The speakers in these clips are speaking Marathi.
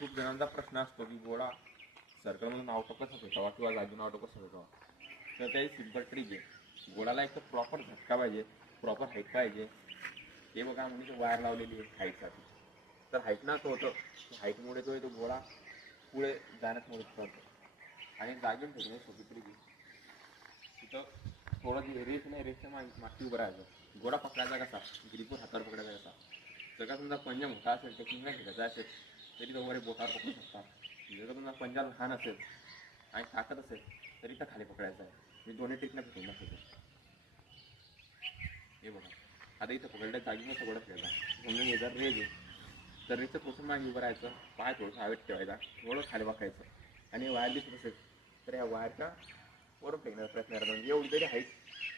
खूप जणांचा प्रश्न असतो की घोडा सर्कलमधून आउट ऑफ कसा फेकावा किंवा जागून आउट ऑफ कसा फेकावा. तर त्याची सिम्पल ट्रिक आहे. घोडाला एक तर प्रॉपर झटका पाहिजे, प्रॉपर हाईट पाहिजे. ते बघा म्हणजे वायर लावलेली आहे हाईटसाठी. तर हाईट ना तो होतं, हाईटमुळे तो घोडा पुढे जाण्यास मदत करतो. आणि जागून फेकणे सोपी ट्रिक आहे. तिथं थोडं रेस नाही, रेसच्या मागची उभं राहायचं. घोडा पकडायचा कसा, ग्रीपवर हातावर पकडायचा कसा. जर का तुमचा पंजा मोठा असेल, टेक्निकला खेळायचा असेल तरी तो वगैरे बोटावर पकडू शकता. जर का तुमचा पंजा लहान असेल आणि ताकद असेल तरी त्या खाली पकडायचा आहे. मी दोन्ही ट्रिकला फेकून दाखवतो. हे बघा, आता इथं पकडल्या जागीनं सगळं खेळायचा. समजून घ्यायचा रेज आहे, तर रेजचं थोडंसं मागे उभं राहायचं, पाय थोडंसं हवेत ठेवायचा, थोडं खाली वाकायचं आणि वायर दिसत असेल तर या वायरच्या वरून फेकण्याचा प्रयत्न करायचा. म्हणजे एवढी तरी हाईट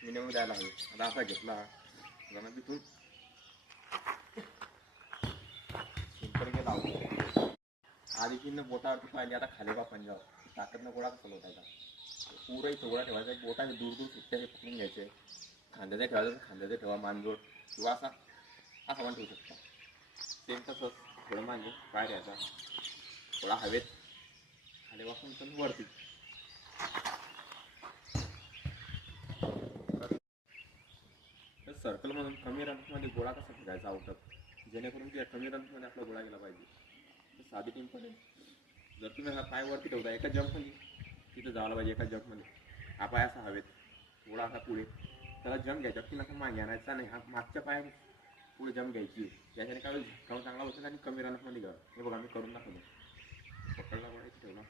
मिनिमम द्यायला हवी. आता असा घेतला जरा तिथून सिंपल गेला आधी तीन बोटावरती पाहिली, आता खाली बा पंजावर ताकदनं गोळा कसा लोटायचा. पुरा इथं गोळा ठेवायचा, बोटाने दूर दूर सुट्ट्या हे पकडून घ्यायचे. खांद्याचे ठेवायचं तर खांद्याचे ठेवा, मानजोड किंवा असा असा पण ठेवू शकता. सेम तसंच थोडं मागे पाय घ्यायचा, थोडा हवेत खाली वाकून पण वरती. तर सर्कलमधून कमी रनमध्ये गोळा कसा फेकायचा आउटअप, जेणेकरून की कमी रनमध्ये आपला गोळा गेला पाहिजे. तर साधी टीम पण आहे. जर तुम्ही हा पाय वरती ठेवता एका जंपमध्ये, तिथं जायला पाहिजे एका जंपमध्ये. हा पाय असा हवेत, थोडा असा पुढे, त्याला जंप घ्यायचा की नका मागे आणायचा नाही. हा मागच्या पाय पुढे जंप घ्यायची. याच्याने काय झटकावून चांगला होतं आणि कमी रनमध्ये घ्या. हे बघा मी करून दाखवतो. पकडला गोळा इथे ठेवला,